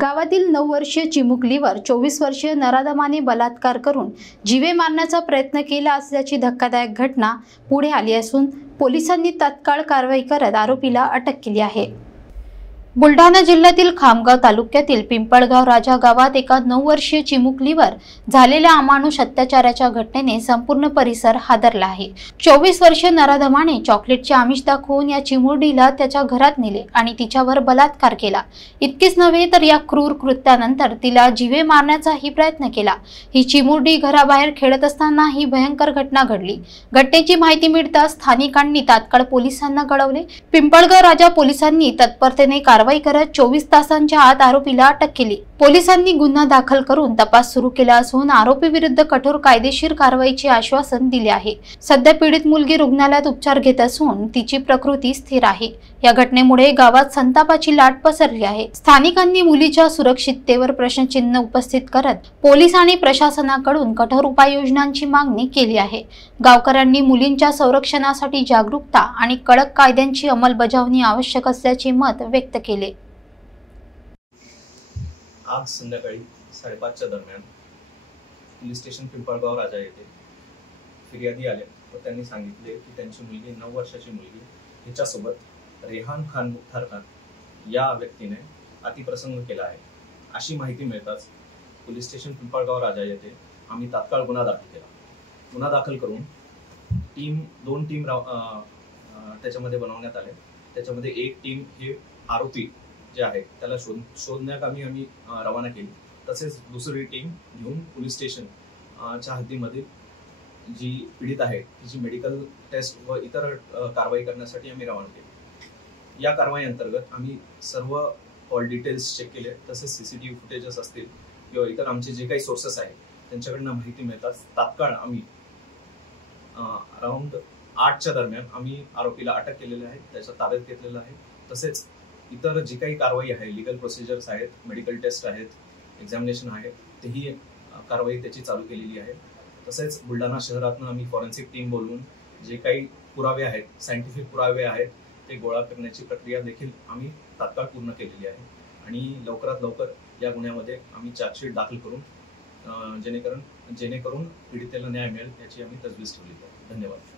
गावातील 9 वर्षीय चिमुकलीवर 24 वर्षीय नराधमाने बलात्कार करून जीवे मारण्याचा प्रयत्न केला असल्याची धक्कादायक घटना पुढे आली असून पोलिसांनी तात्काळ कारवाई करत आरोपीला अटक केली आहे। बुलढाणा जिल्ह्यातील खामगाव तालुक्यातील पिंपळगाव राजा गावात एका 9 वर्षीय चिमुकलीवर झालेल्या अमानुष अत्याचाराच्या घटनेने संपूर्ण परिसर हादरला आहे। 24 वर्षीय नराधमाने चॉकलेटचे आमिष दाखवून या चिमुरडीला त्याच्या घरात नेले आणि तिच्यावर बलात्कार केला। इतकेच नव्हे तर या क्रूर कृत्यानंतर तिला जीवे मारण्याचाही प्रयत्न केला। ही चिमुरडी घराबाहेर खेळत असताना ही भयंकर घटना घडली। घटनेची माहिती मिळताच स्थानिकांनी तात्काळ पोलिसांना कळवले। पिंपळगाव राजा पोलिसांनी तत्परतेने कारवाई करत 24 तासांच्या आत आरोपीला अटक केली। पोलिसांनी गुन्हा दाखल करून तपास सुरू केला असून आरोपी विरुद्ध कठोर कायदेशीर कारवाईचे आश्वासन दिले आहे। सध्या पीडित मुलगी रुग्णालयात उपचार घेत असून तिची प्रकृती स्थिर आहे। या घटनेमुळे गावात संतापाची लाट पसरली आहे। स्थानिकांनी मुलीच्या सुरक्षिततेवर प्रश्नचिन्ह उपस्थित करत पोलीस आणि प्रशासनाकडून कठोर उपाययोजनांची मागणी केली आहे। गावकऱ्यांनी मुलींच्या संरक्षणासाठी जागरूकता आणि कडक कायद्यांची अंमलबजावणी आवश्यक असल्याचे मत व्यक्त केले। आज संध्याकाळी 5:30च्या दरम्यान पोलीस स्टेशन पिंपळगाव राजा येथे फिर्यादी आले व त्यांनी सांगितले की त्यांची मुलगी 9 वर्षाची मुलगी हिच्यासोबत रेहान खान मुख्तार खान या व्यक्तीने अतिप्रसंग केला आहे। अशी माहिती मिळताच पोलीस स्टेशन पिंपळगाव राजा येथे आम्ही तात्काळ गुन्हा दाखल केला। गुन्हा दाखल करून दोन टीम त्याच्यामध्ये बनवण्यात आले। त्याच्यामध्ये एक टीम हे आरोपी जे आहे त्याला शोधण्याकामी आम्ही रवाना केली। तसेच दुसरी टीम घेऊन पोलीस स्टेशन च्या हद्दीमध्ये जी पीडित आहे तिची मेडिकल टेस्ट व इतर कारवाई करण्यासाठी आम्ही रवाना केली। या कारवाई अंतर्गत आम्ही सर्व कॉल डिटेल्स चेक केले। तसेच सीसीटीव्ही फुटेजेस असतील किंवा इतर आमचे जे काही सोर्सेस आहेत त्यांच्याकडनं माहिती मिळताच तात्काळ आम्ही अराउंड 8च्या दरम्यान आम्ही आरोपीला अटक केलेली आहे, त्याच्या ताब्यात घेतलेलं आहे। तसेच इतर जी काही कारवाई आहे, लिगल प्रोसिजर्स आहेत, मेडिकल टेस्ट आहेत, एक्झामिनेशन आहे, तेही कारवाई त्याची चालू केलेली आहे। तसेच बुलढाणा शहरातून आम्ही फॉरेन्सिक टीम बोलवून जे काही पुरावे आहेत, सायंटिफिक पुरावे आहेत ते गोळा करण्याची प्रक्रिया देखील आम्ही तात्काळ पूर्ण केलेली आहे आणि लवकरात लवकर या गुन्ह्यामध्ये आम्ही चार्जशीट दाखल करून जेणेकरून पीडितेला न्याय मिळेल याची आम्ही तजवीज ठेवली आहे। धन्यवाद।